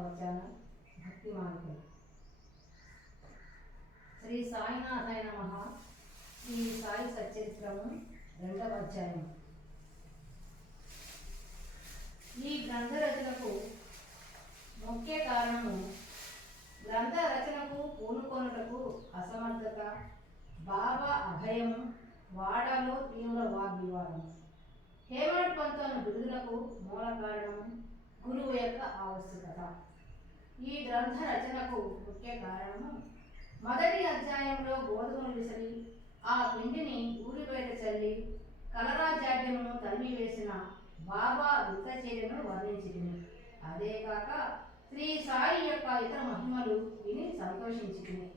Our channel భక్తి మార్గం. శ్రీ సాయినాథాయ నమః. శ్రీ సాయి సచ్చరిత్రము 2వ అధ్యాయం. ఈ గ్రంథ రచనకు ముఖ్య కారణము గ్రంథ రచనకు పూనుకొనుటకు అసమర్థత, బాబా అభయము, వాడాలో తీవ్ర వాగ్వివాదము, హేమంత్ పంత్ అను బిరుదులకు మూల కారణము గురువు యొక్క ఆవశ్యకత. ఈ గ్రంథ రచనకు ముఖ్య కారణము మొదటి అధ్యాయంలో గోధుమలు విసిరి ఆ పిండిని ఊరి బయట చల్లి కలరాజాడ్యమును తరిమివేసిన బాబా వింతచర్యను వర్ణించింది. అదే కాక శ్రీ సాయి యొక్క ఇతర మహిమలు విని సంతోషించింది.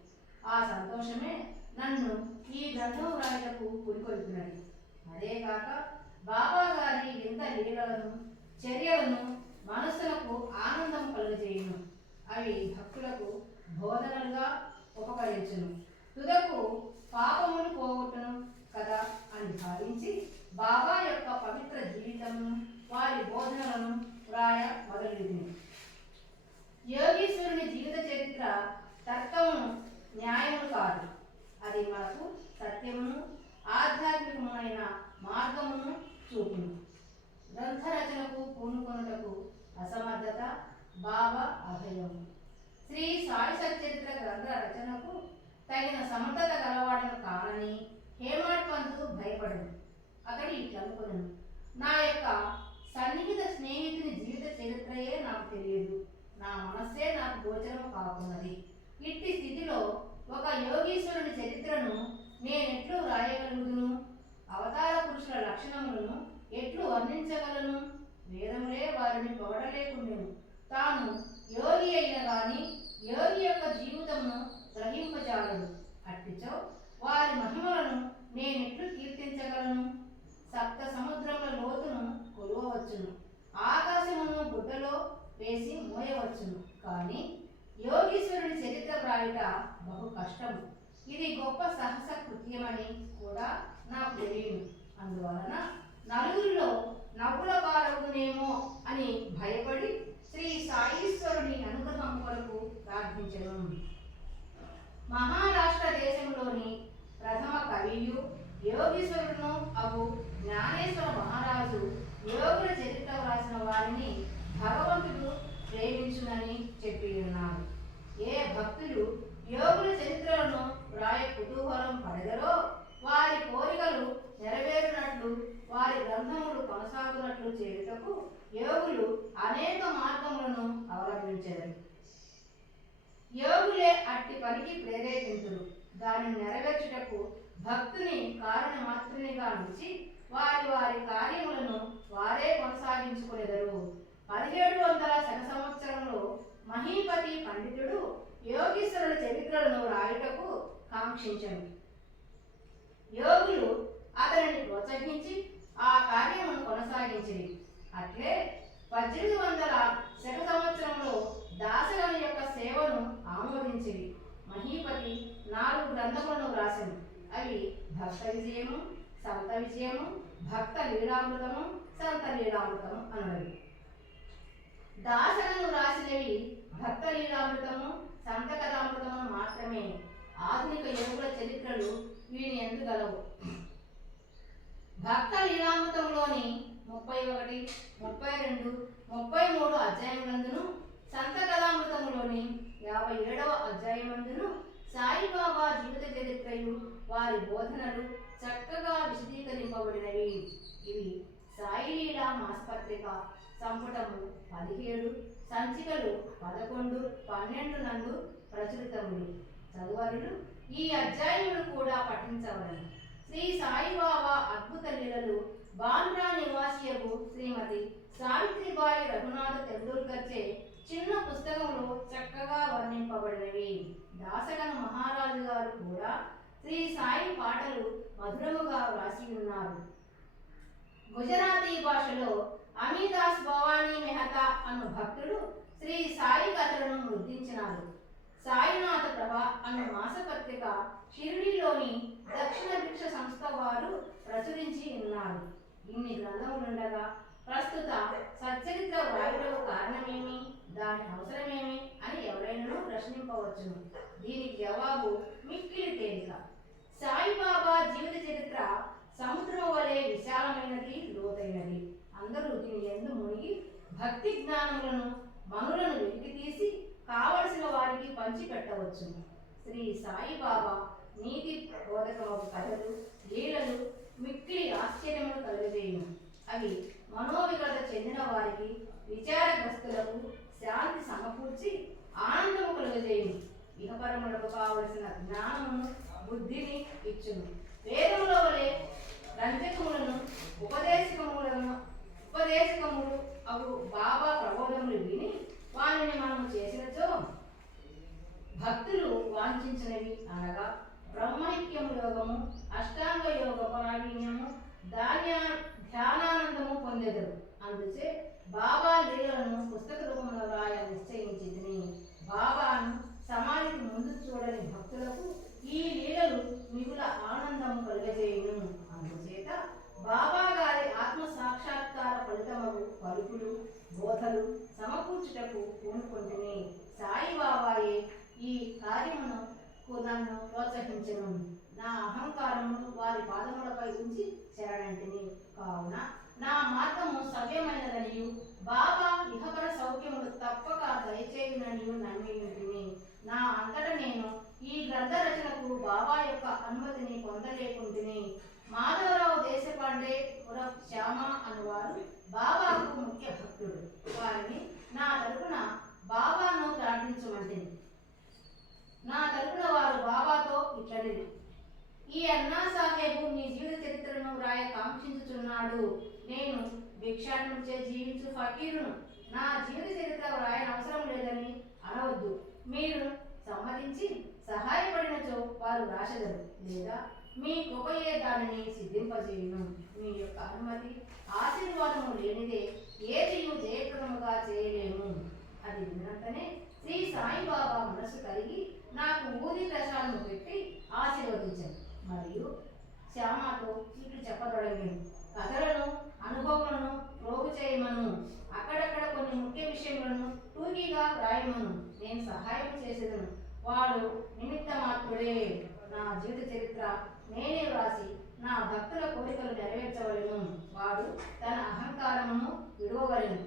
ఆ సంతోషమే నన్ను ఈ గ్రంథం రాయటకు పురికొల్పినది. అదే కాక బాబా గారి వింత లీలలను చర్యలను మనస్సులకు ఆనందం కలుగజేయును. అవి భక్తులకు బోధనలుగా ఉపకరించును. తుదకు పాపమును పోగొట్టును కదా అని భావించి బాబా యొక్క పవిత్ర జీవితమును, వారి బోధనలను వ్రాయ మొదలుపెట్టింది. యోగీశ్వరుని జీవిత చరిత్ర తర్కము న్యాయము కాదు. అది మనకు సత్యమును, ఆధ్యాత్మికమైన మార్గమును చూపును. గ్రంథ రచనకు పూనుకొనుటకు అసమర్థత, బాబా అభయము. శ్రీ సాయి సచ్చరిత్ర గ్రంథ రచనకు తగిన సమర్థత గలవాడను కానని హేమంత్ పంత్ భయపడను. అతడు ఇట్లనుకొనెను, నా యొక్క సన్నిహిత స్నేహితుని జీవిత చరిత్రయే నాకు తెలియదు, నా మనస్సే నాకు గోచరము కాకున్నది. ఇట్టి స్థితిలో ఒక యోగీశ్వరుని చరిత్రను నేనెట్లు రాయగలుగుదును? అవతార పురుషుల లక్షణములను ఎట్లు వర్ణించగలను? వేదములే వారిని పొగడలేకుండెను. తాను యోగి అయిన గాని యోగి యొక్క జీవితమును గ్రహింపజాలడు. అట్టిచో వారి మహిమలను నేనెట్లు కీర్తించగలను? సప్త సముద్రముల లోతును కొలువవచ్చును, ఆకాశమును గుడ్డలో వేసి మోయవచ్చును, కానీ యోగీశ్వరుని చరిత్ర వ్రాయుట బహు కష్టము. ఇది గొప్ప సాహస కృత్యమని కూడా నాకు తెలియదు. అందువలన నలుగురిలో నవ్వుల పాలవునేమో అని భయపడి శ్రీ సాయీశ్వరుని అనుగ్రహం కొరకు ప్రార్థించను. మహారాష్ట్ర దేశంలోని ప్రథమ కవియు యోగీశ్వరుడును అగు జ్ఞానేశ్వర మహారాజు యోగుల చరిత్ర వ్రాసిన వారిని భగవంతుడు ప్రేమించునని చెప్పి ఉన్నారు. ఏ భక్తులు యోగుల చరిత్రలను వ్రాయ కుతూహలం పడగరో వారి కోరికలు నెరవేరునట్లు, వారి గ్రంథములు కొనసాగునట్లు చేయుటకు యోగులు అనేక మార్గములను అవలంబించారు. యోగులే అట్టి పనికి ప్రేరేపింతులు. దానిని నెరవేర్చుటకు భక్తుని కారణమాత్రునిగా నుంచి వారి వారి కార్యములను వారే కొనసాగించుకునేదరు. 1700 సంవత్సరంలో మహీపతి పండితుడు యోగీశ్వరుల చరిత్రలను రాయుటకు కాంక్షించను. యోగులు అతనిని ప్రోత్సహించి ఆ కార్యమును కొనసాగించింది. అట్లే 1800 సంవత్సరంలో దాసగని యొక్క సేవను ఆమోదించింది. మహీపతి 4 గ్రంథములను వ్రాసెను. అవి భక్త విజయము, సంత విజయము, భక్త లీలామృతము, సంత లీలామృతము అన్నవి. దాసగను వ్రాసినవి భక్త లీలామృతము, సంత కథామృతము మాత్రమే. ఆధునిక యోగుల చరిత్రలు వీని ఎందు గలవు. భక్త లీలామృతంలోని 31, 32, 33 అధ్యాయములందును, సంత కథామృతములోని 57వ అధ్యాయమందును సాయిబాబా జీవిత చరిత్రయు వారి బోధనలు చక్కగా విశదీకరింపబడినవి. ఇవి సాయిలీలా మాసపత్రిక సంపుటము 17, సంచికలు 11, 12 నందు ప్రచురితములు. చదువరులు ఈ అధ్యాయములు కూడా పఠించవలను. శ్రీ సాయిబాబా అద్భుత లీలలు బాంద్రా నివాసియకు శ్రీమతి సావిత్రిబాయి రఘునాథ్ తెండూల్కర్చే చిన్న పుస్తకంలో చక్కగా వర్ణింపబడినవి. దాసగన మహారాజు గారు కూడా శ్రీ సాయి పాటలు మధురముగా వ్రాసి ఉన్నారు. గుజరాతీ భాషలో అమీదాస్ భవానీ మెహతా అను భక్తుడు శ్రీ సాయి కథలను ముద్రించినారు. సాయినాథ ప్రభ అను మాసపత్రిక షిరిడీలోని దక్షిణ భిక్ష సంస్థ వారు ప్రచురించి ఉన్నారు. ఇన్ని గ్రంథములుండగా ప్రస్తుత సచ్చరిత్ర వ్రాయుటకు కారణమేమి, దాని అవసరమేమి అని ఎవరైనా ప్రశ్నింపవచ్చును. దీనికి జవాబు మిక్కిలి తేలిక. సాయిబాబా జీవిత చరిత్ర సముద్రం వలె విశాలమైనది, లోతైనది. అందరూ దీని యందు మునిగి భక్తి జ్ఞానములను మనులను వెలికి తీసి కావలసిన వారికి పంచిపెట్టవచ్చు. శ్రీ సాయిబాబా నీతి బోధకమగు కథలు, లీలలు మిక్కిలి ఆశ్చర్యమును కలుగజేయును. అవి మనోవికలత చెందిన వారికి, విచారగ్రస్తులకు శాంతి సమకూర్చి ఆనందము కలుగజేయును. ఇహపరములకు కావలసిన జ్ఞానమును, బుద్ధిని ఇచ్చును. వేదముల వలె రంజకములను ఉపదేశకములు అవు బాబా ప్రబోధములు విని వానిని మనము చేసినచో భక్తులు వాంఛించినవి అనగా బ్రహ్మైక్యము యోగము, అష్టాంగ యోగ ప్రావీణ్యము, ధ్యానానందము పొందెదరు. అందుచే బాబా లీలలను పుస్తక రూపంలో రాయ నిశ్చయించింది. బాబాను సమాధికి ముందు చూడని భక్తులకు ఈ లీలలు మిగుల ఆనందము కలుగజేయును. అందుచేత బాబా గారి ఆత్మ సాక్షాత్కార ఫలితమగు పలుకులు, బోధలు సమకూర్చుటకు పూనుకుంటుని సాయిబాబాయే ఈ కార్యమును నన్ను ప్రోత్సహించను. నా అహంకారమును వారి పాదములపై ఉంచి శరణంటిని. కావున నా మార్గము సవ్యమైనదనియు బాబా ఇహపర సౌఖ్యములు తప్పక దయచేయుననియు నమ్మి ఉంటిని. నా అంతట నేను ఈ గ్రంథ రచనకు బాబా యొక్క అనుమతిని పొందలేకుంటుని. మాధవరావు దేశపాండే ఉరఫ్ శ్యామ అనువారు బాబాకు ముఖ్య భక్తుడు. వారిని నా తరపున బాబాను ప్రార్థించమంటిని. నా తరపున వారు బాబాతో ఇట్లనిది: ఈ అన్నా సాహెబు నీ జీవిత చరిత్రను వ్రాయ కాంక్షించుచున్నాడు. నేను భిక్షాటనచే జీవించు ఫకీరును. నా జీవిత చరిత్ర వ్రాయనవసరం లేదని అనవద్దు. మీరు సమ్మతించి సహాయపడినచో వారు రాసెదరు, లేదా మీ కృపయే దానిని సిద్ధింపజేయును. మీ యొక్క అనుమతి ఆశీర్వాదము లేనిదే ఏదియు జయప్రదముగా చేయలేము. అది వినంతనే శ్రీ సాయిబాబా మనసు కలిగి నాకు ఊది ప్రసాదము పెట్టి ఆశీర్వదించాను. మరియు శ్యామతో ఇట్లు చెప్పదొడగాను: కథలను, అనుభవాలను ప్రోగు చేయమను. అక్కడక్కడ కొన్ని ముఖ్య విషయములను టూకీగా వ్రాయమను. నేను సహాయం చేసేదను. వాడు నిమిత్త మాత్రుడే. నా జీవిత చరిత్ర నేనే వ్రాసి నా భక్తుల కోరికలు నెరవేర్చవలను. వాడు తన అహంకారమును విడవవలను,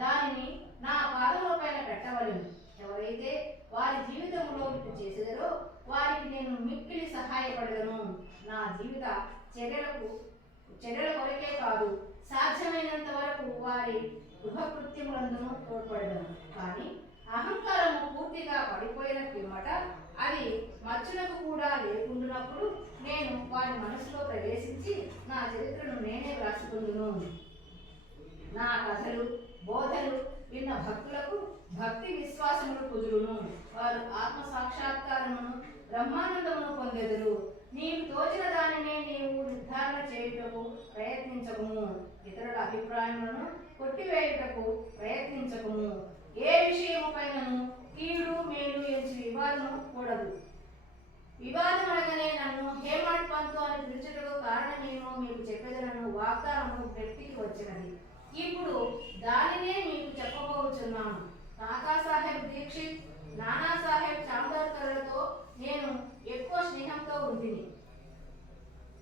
దానిని నా పాదముల పైన పెట్టవలను. ఎవరైతే వారి జీవితంలో ఇటు చేసేదరో వారికి నేను మిక్కిలి సహాయపడగలను. నా జీవిత చర్యల కొరకే కాదు, సాధ్యమైనంత వరకు వారి గృహకృత్యములందును తోడ్పడగలను. కానీ అహంకారము పూర్తిగా పడిపోయిన పిమ్మట అది మచ్చునకు కూడా లేకుండానప్పుడు నేను వారి మనసులో ప్రవేశించి నా చరిత్రను నేనే వ్రాసుకుందును. నా కథలు, బోధలు విన్న భక్తులకు భక్తి విశ్వాసములు కుదురును. వారు ఆత్మ సాక్షాత్కారమును, బ్రహ్మానందమును పొందెదరు. నీకు తోచిన దానినే నీవు నిర్ధారణ చేయుటకు ప్రయత్నించకుము. ఇతరుల అభిప్రాయములను కొట్టివేయుటకు ప్రయత్నించకుము. ఏ విషయము పైనను కీడు మేలు ఎంచి వివాదము కూడదు. వివాదం అనగానే నన్ను హేమంత్ పంతు అని పిలుచుటకు కారణమేమో మీకు చెప్పేదనను వాగ్దానము వ్యక్తికి వచ్చినది. ఇప్పుడు దానినే మీకు చెప్పబోచున్నాను. కాకాసాహెబ్ దీక్షిత్, నానాసాహెబ్ చాందోర్కర్లతో నేను ఎక్కువ స్నేహంతో ఉంటిని.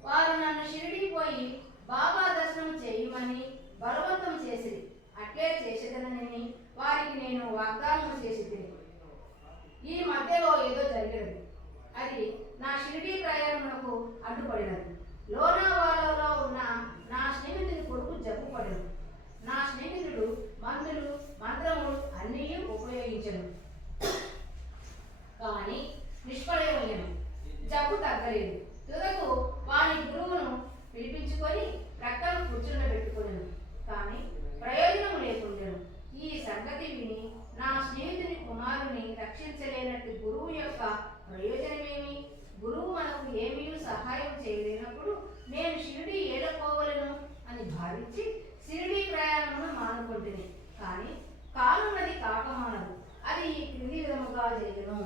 వారు నన్ను షిరిడీ పోయి బాబా దర్శనం చేయమని బలవంతం చేసిరి. అట్లే చేసేదనని వారికి నేను వాగ్దానం చేసి తిని. ఈ మధ్యలో ఏదో జరిగినది. అది నా షిరిడీ ప్రయాణమునకు అడ్డుపడినది. లోనావాలాలో ఉన్న నా స్నేహితుని కొడుకు జబ్బు పడినది. నా స్నేహితుడు మందులు, మంత్రములు అన్నీ ఉపయోగించను, కానీ నిష్ఫలమయ్యను. జబ్బు తగ్గలేదు. తుదకు వాని గురువును పిలిపించుకొని ప్రక్కన కూర్చుండబెట్టుకున్నాను, కానీ ప్రయోజనం లేకుండాను. ఈ సంగతి విని నా స్నేహితుని కుమారుని రక్షించలేనట్టు గురువు యొక్క ప్రయోజనమేమి? గురువు మనకు ఏమీ సహాయం చేయలేనప్పుడు నేను షిరిడీ ఏడపోవలను అని భావించి షిరిడీ ప్రయాణమును మానుకుంటుని. కానీ కానున్నది కాకమానదు. అది ఈ క్రింది విధముగా జరిగను.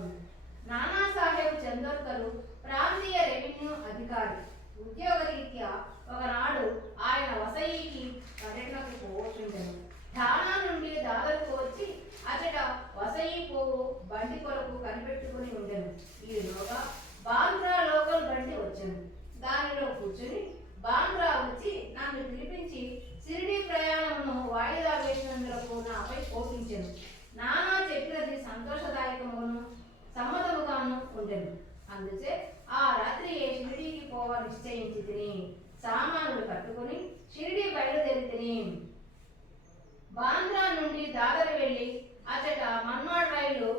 నానాసాహెబ్ చందోర్కర్ ప్రాంతీయ రెవెన్యూ అధికారి. ఉద్యోగరీత్యా ఒకనాడు ఆయన వసయికి పర్యటనకు నిశ్చయించెను. నానా చెప్పినది సంతోషదాయకమును సమ్మతముగాను ఉండెను. అందుచే ఆ రాత్రి షిరిడీకి పోవ నిశ్చయించి తిని సామానులు కట్టుకుని షిరిడీ బయలుదేరి తిని బాంద్రా నుండి దాదర్ వెళ్ళి అచట మన్మాడ్ రైలు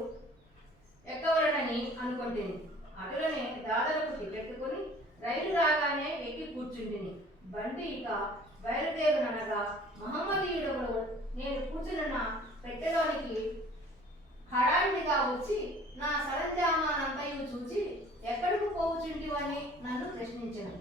ఎక్కవలనని అనుకుంటుని. అటులనే దాదరకు టికెట్టుకుని రైలు రాగానే ఎక్కి కూర్చుంటిని. బండి ఇక బయలుదేరుననగా మహమ్మదీయుడు నేను కూర్చున్న పెట్టెలోనికి హడావిడిగా వచ్చి నా సరంజామానంతయు చూచి ఎక్కడికి పోవుచుంటివని నన్ను ప్రశ్నించెను.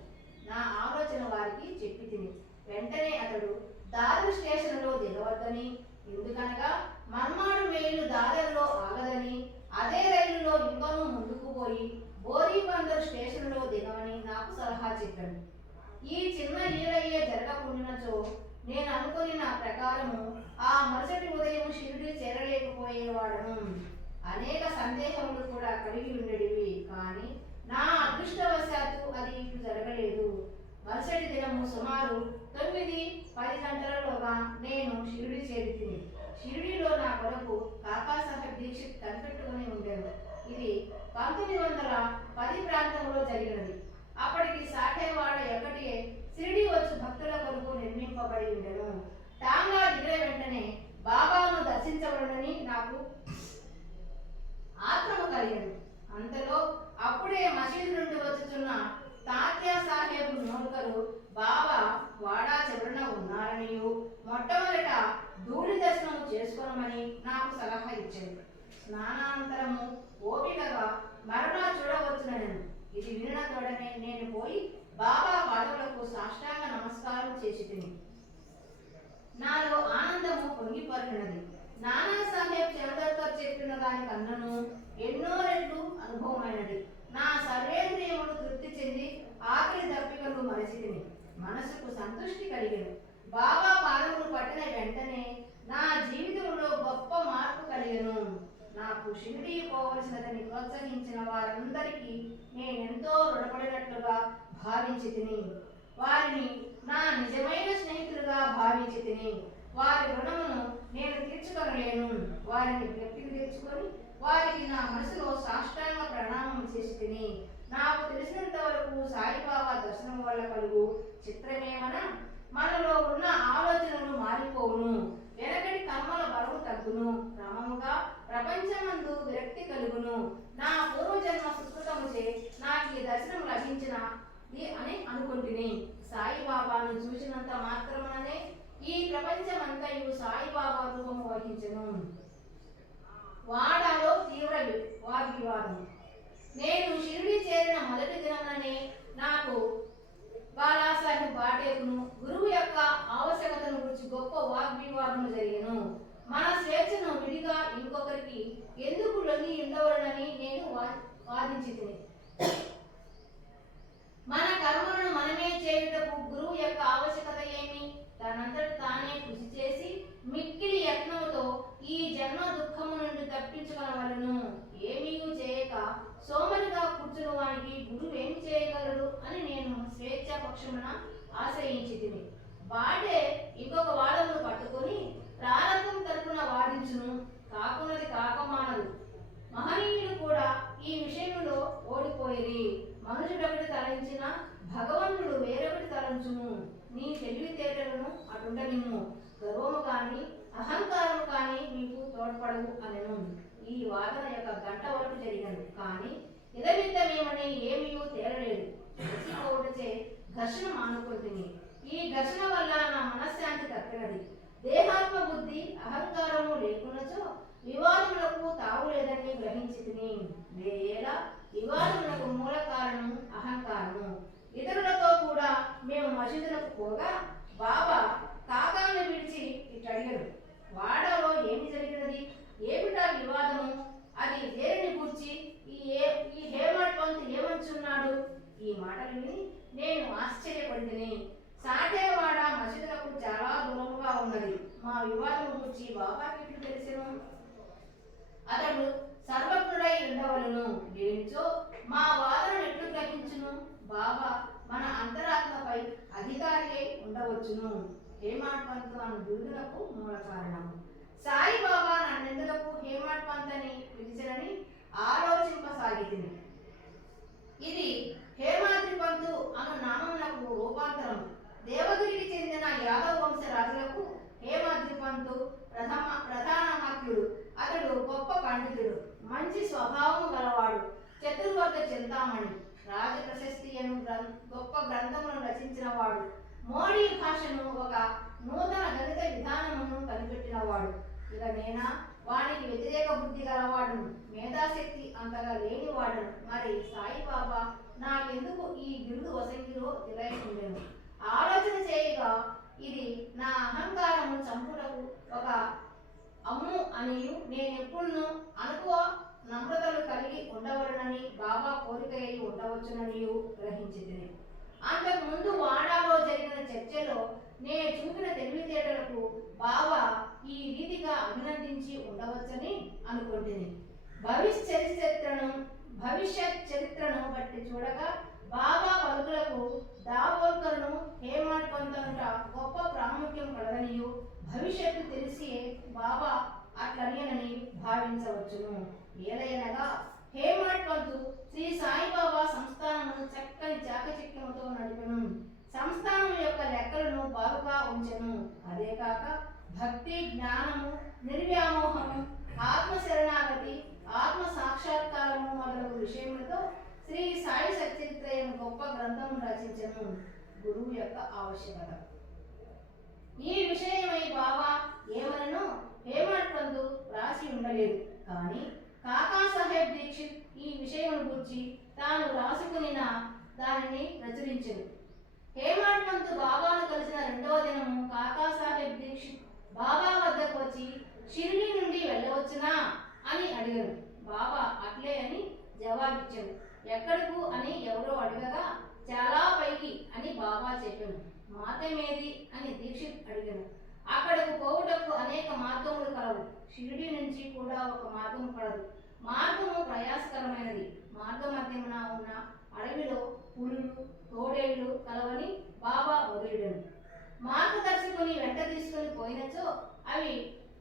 నా ఆలోచన వారికి చెప్పి తిని వెంటనే అతడు దాదర్ స్టేషన్లో దిగవద్దని, ఎందుకనగా మన్మాడు రైలు దాదర్లో ఆగదని, అదే రైలులో ఇంకనూ ముందుకు పోయి బోరీబందర్ స్టేషన్లో దిగవని నాకు సలహా చెప్పాను. ఈ చిన్న ఈలయ్యే జరగకుండినచో నేను అనుకున్న ప్రకారము ఆ మరుసటి ఉదయం షిరిడి చేరలేకపోయేవాడను. అనేక సందేహములు కూడా కలిగి ఉండేవి. కానీ నా అదృష్టవశాత్తు అది ఇప్పుడు జరగలేదు. మరుసటి దినము సుమారు 9-10 గంటలలోగా నేను షిరిడి చేరుతుంది. షిరిడిలో నా కొరకు కాకాసాహెబ్ దీక్షిత్ కనిపెట్టుకుని ఉండేది. ఇది 1910 ప్రాంతంలో జరిగినది. అప్పటికి సాఠేవాడ ఎక్కడికే షిరిడి వచ్చి భక్తుల కొరకు నిర్మింపబడి ఉండెను. టాంగా దిగిన వెంటనే బాబాను దర్శించబడనని నాకు ఆత్రము కలిగను. అంతలో అప్పుడే మసీదు నుండి వచ్చుచున్న తాత్యా సాహెబ్ నోల్కరు బాబా వాడా చివరన ఉన్నారనియు మొట్టమొదట ధూళి దర్శనం చేసుకోనమని నాకు సలహా ఇచ్చాడు. స్నానానంతరము ఓపికగా మరలా చూడవచ్చునను. ఇది వినిన తోడనే నేను పోయి బాబా పాదములకు సాష్టాంగ నమస్కారం చేసి తిని నాలో ఆనందము పొంగిపరినది. నానా సాహెబ్ చందర్కర్ చెప్పిన దాని కన్నను ఎన్నో రెట్లు అనుభవమైనది. నా సర్వేంద్రియములు తృప్తి చెంది ఆకలి దప్పికలు మరచితిని. మనసుకు సంతృష్టి కలిగెను. బాబా పాదములు పట్టిన వెంటనే నా జీవితంలో గొప్ప మార్పు కలిగెను. నాకు షిరిడీ పోవలసినదని ప్రోత్సహించిన వారందరికీ నేనెంతో రుణపడినట్లుగా భావించి తిని, వారిని నా నిజమైన స్నేహితులుగా భావించి తిని, వారి రుణమును నేను తీర్చుకొనలేను. వారిని వ్యక్తికి తెచ్చుకొని వారికి నా మనసులో సాష్టాంగ ప్రణామం చేసి తిని, నాకు తెలిసినంత వరకు సాయిబాబా దర్శనం వల్ల కలుగు చిత్రమేమన మనలో ఉన్న ఆలోచనలు మారిపోవును, వెనకటి కర్మల బరువు తగ్గును, క్రమముగా ప్రపంచమందు విరక్తి కలుగును. నా పూర్వజన్మ సుకృతముచే నాకు ఈ దర్శనం లభించిన అని అనుకుంటుని. సాయిబాబాను చూసినంత మాత్రముననే ఈ ప్రపంచమంతయు సాయిబాబా రూపము వహించెను. వాడాలో తీవ్ర వాగ్వివాదం. నేను షిరిడి చేరిన మొదటి దినముననే నాకు బాలాసాహెబ్ బాటేకును గురువు యొక్క ఆవశ్యకతను గురించి గొప్ప వాగ్వివాదము జరిగెను. మన స్వేచ్ఛను విడిగా ఇంకొకరికి ఎందుకు లొంగి ఉండవలనని నేను వాదించి తిని, మన కర్మలను మనమే చేయుటకు గురువు యొక్క ఆవశ్యకత ఏమి? తనంతట తానే కృషి చేసి మిక్కిలి యత్నముతో ఈ జన్మ దుఃఖము నుండి తప్పించుకొనవలను. ఏమీ చేయక సోమరిగా కూర్చుని వానికి గురువు ఏమి చేయగలడు అని నేను స్వేచ్ఛ పక్షమున ఆశ్రయించి తిని. బాటే ఇంకొక వాదమును పట్టుకొని ప్రారంభం తరపున వాదించును, కాకున్నది కాకమానదు. మహనీయులు కూడా ఈ విషయంలో ఓడిపోయిరి. మనుషుడొకటి తలంచిన భగవంతుడు వేరొకటి తలంచును. నీ తెలివితేటలను అటుండనిమ్ము, గర్వము కానీ అహంకారము కానీ మీకు తోడ్పడవు అనెను. ఈ వాదన యొక్క గంట వరకు జరిగినది. కానీ ఇదమిద్దమేమని ఏమీ తేలలేదు. చచ్చిపోవటచే ఘర్షణ మానుకుంటుంది. ఈ ఘర్షణ వల్ల నా మనశ్శాంతి తప్పినది. దేహాత్మ బుద్ధి అహంకారము లేకున్నచో వివాదములకు తావు లేదని గ్రహించి తిని. వేయేలా వివాదములకు మూల కారణం అహంకారము. ఇతరులతో కూడా మేము మసీదులకు పోగా బాబా కాకాన్ని విడిచి ఇట్లడిగాడు, వాడలో ఏమి జరిగినది? ఏమిటా వివాదము? అది దేనిని గూర్చి? ఈ హేమడ్ పంత్ ఏమంచున్నాడు? ఈ మాటలు విని నేను ఆశ్చర్యపడింది. సాఠేవాడ మసీదులకు చాలా దూరముగా ఉన్నది. మా వివాదం గురించి బాబాకి ఎట్లు తెలిసెను? అతడు సర్వజ్ఞుడై ఉండవలను. లేనిచో మా వాదన ఎట్లు గ్రహించును? బాబా మన అంతరాత్మపై అధికారి ఉండవచ్చును. హేమడ్ పంత్ అను బిరుదులకు మూల కారణం. సాయిబాబా నన్నెందులకు హేమాడ్ పంత్ అని పిలిచరని ఆలోచింపసాగితిని. ఇది హేమాద్రి పంతు అను నామమునకు రూపాంతరం. దేవగిరికి చెందిన యాదవ వంశ రాజులకు హేమాద్రి పంతు ప్రధానమాత్యుడు. అతడు గొప్ప పండితుడు, మంచి స్వభావము గలవాడు, చతుర్వర్గ చింతామణి, రాజ ప్రశస్తి అను గొప్ప గ్రంథమును రచించిన వాడు, మోడీ భాషను ఒక నూతన గణిత విధానమును కనిపెట్టినవాడు. ఇక నేనా వానికి వ్యతిరేక బుద్ధి గలవాడును, మేధాశక్తి అంతగా లేనివాడును. మరి సాయిబాబా నాకెందుకు ఈ బిరుదు వసంగిలో తెలియకుండెను. ఆలోచన చేయగా ఇది నా అహంకారము చంపుటకు ఒక అమ్ము అనియు నేనెప్పుడు అనుకో నమ్రతలు కలిగి ఉండవలనని బాబా కోరిక అయి ఉండవచ్చుననియు గ్రహించింది. అంతకు ముందు వాడాలో జరిగిన చర్చలో నేను చూపిన తెలివితేటలకు బాబా ఈ రీతిగా అభినందించి ఉండవచ్చని అనుకుంటుంది. భవిష్యత్ చరిత్రను బట్టి చూడగా బాబా పలుకులకు దావోల్కర్ను హేమాడ్ పంత్ అనుట గొప్ప ప్రాముఖ్యం కలదనియు భవిష్యత్తు తెలిసి బాబా అట్లనియనని భావించవచ్చును. ఏలయనగా హేమాడ్ పంతు శ్రీ సాయిబాబా సంస్థానమును చక్కని చాకచక్యముతో నడిపెను. సంస్థానం యొక్క లెక్కలను బాగుగా ఉంచెను. అదే కాక భక్తి, జ్ఞానము, నిర్వ్యామోహము, ఆత్మ శరణాగతి, ఆత్మ సాక్షాత్కారము మొదలగు విషయములతో శ్రీ సాయి సచ్చరిత్ర గొప్ప గ్రంథము రచించెను. గురువు యొక్క ఆవశ్యకత. ఈ విషయమై బాబా ఏమనను హేమాడ్ పంతు రాసి ఉండలేదు, కానీ కాకా సాహెబ్ దీక్షిత్ ఈ విషయమును గురించి తాను రాసుకునిన దానిని ప్రచురించెను. హేమాడ్ పంతు బాబాను కలిసిన రెండవ దినము కాకా సాహెబ్ దీక్షిత్ బాబా వద్దకు వచ్చి షిరిడి నుండి వెళ్ళవచ్చునా అని అడిగారు. బాబా అట్లే అని జవాబిచ్చాడు. ఎక్కడకు అని ఎవరో అడగగా చాలా పైకి అని బాబా చెప్పాను. మార్గమేది అని దీక్షిత్ అడిగాను. అక్కడకు పోవుటకు అనేక మార్గములు కలవు. షిరిడి నుంచి కూడా ఒక మార్గము కలదు. మార్గము ప్రయాసకరమైనది. మార్గ మధ్యమున ఉన్న అడవిలో పులులు, తోడేళ్లు కలవని బాబా వదిలిడను. మార్గదర్శకుని వెంట తీసుకుని పోయినచో అవి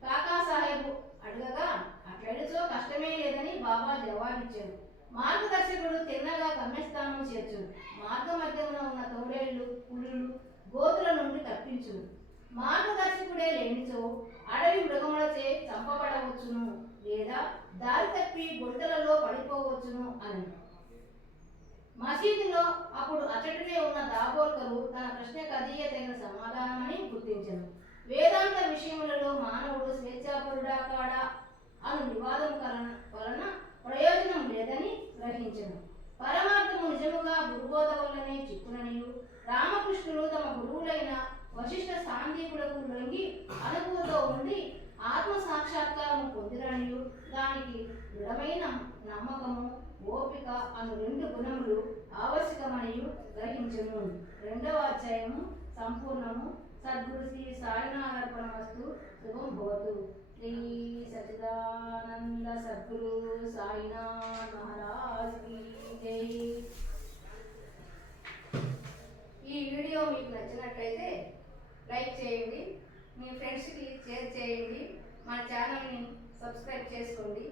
కాకా సాహెబ్ అడగగా అట్లెడుచో కష్టమే లేదని బాబా జవాబిచ్చాడు. మార్గదర్శకుడు తిన్నగా గమ్యస్థానం చేర్చును. మార్గ మధ్యమున ఉన్న తోడేళ్లు, పులులు, గోతుల నుండి తప్పించును. మార్గదర్శకుడే లేనిచో అడవి మృగములచే చంపబడవచ్చును, లేదా దారి తప్పి గుంటలలో పడిపోవచ్చును అని. మసీదులో అప్పుడు అచటనే ఉన్న దాబోల్కరు తన ప్రశ్నకు అదీయ తగిన సమాధానమని గుర్తించను. వేదాంత విషయములలో మానవుడు స్వేచ్ఛాపరుడా కాడా అను వివాదం వలన ప్రయోజనం లేదని గ్రహించను. పరమార్థము నిజముగా గురుబోధ వల్లనే చిక్కుననియు రామకృష్ణులు తమ గురువులైన వశిష్ఠ సాందీపులకు లొంగి అనుభూతో ఉండి ఆత్మ సాక్షాత్కారము పొందిరనియు దానికి దృఢమైన నమ్మకము, ఓపిక అను రెండు గుణములు ఆవశ్యకమనియు గ్రహించను. 2వ అధ్యాయము సంపూర్ణము. సద్గురు శ్రీ సాయినాథర్పణమస్తు. శుభం భవతు. శ్రీ సచిదానంద సద్గురు సాయినాథ్ మహారాజ్ కీ జై. ఈ వీడియో మీకు నచ్చినట్లయితే లైక్ చేయండి, మీ ఫ్రెండ్స్కి షేర్ చేయండి, మన ఛానల్ని సబ్స్క్రైబ్ చేసుకోండి.